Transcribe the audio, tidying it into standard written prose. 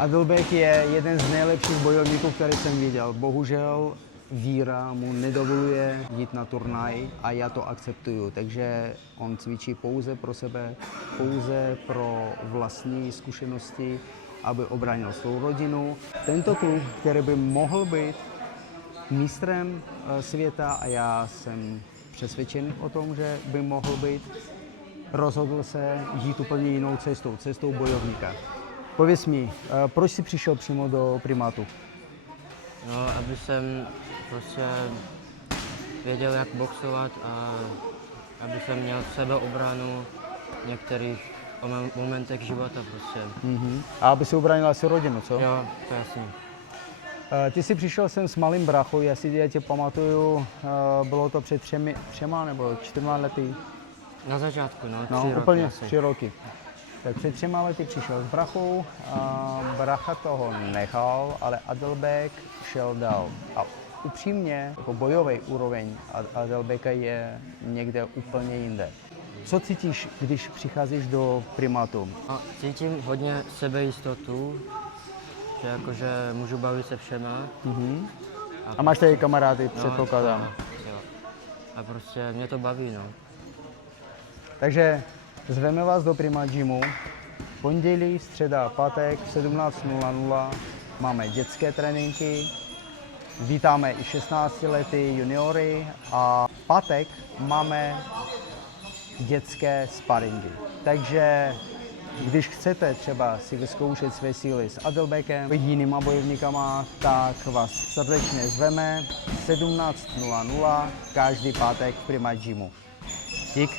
Adalbek je jeden z nejlepších bojovníků, který jsem viděl. Bohužel víra mu nedovoluje jít na turnaj a já to akceptuju. Takže on cvičí pouze pro sebe, pouze pro vlastní zkušenosti, aby obránil svou rodinu. Tento kluk, který by mohl být mistrem světa, a já jsem přesvědčen o tom, že by mohl být, rozhodl se jít úplně jinou cestou, cestou bojovníka. Pověz mi, proč jsi přišel přímo do primátu? No, aby jsem prostě věděl, jak boxovat a aby jsem měl sebeobranu v některých momentech života prostě. A aby si ubránil asi rodinu, co? Jo, to je jasný. Ty jsi přišel sem s malým brachou, já tě pamatuju, bylo to před třema nebo 4 lety? Na začátku, no, 3 No, roky úplně asi. 3 roky. Tak před 3 lety přišel s brachou, a bracha toho nechal, ale Adalbek šel dál. A upřímně, jako bojový úroveň Adalbeka je někde úplně jinde. Co cítíš, když přicházíš do primátu? A cítím hodně sebejistotu, že jakože můžu bavit se všema. A máš tady kamarády, předpokládám. Jo. A prostě mě to baví, no. Takže zveme vás do Prima Gymu. Pondělí, středa, pátek v 17:00 máme dětské tréninky. Vítáme i 16letý juniory a v pátek máme dětské sparingy. Takže když chcete třeba si vyzkoušet své síly s Adalbekem, jinýma bojovníkama, tak vás srdečně zveme 17:00 každý pátek v Prima Gymu. Dík.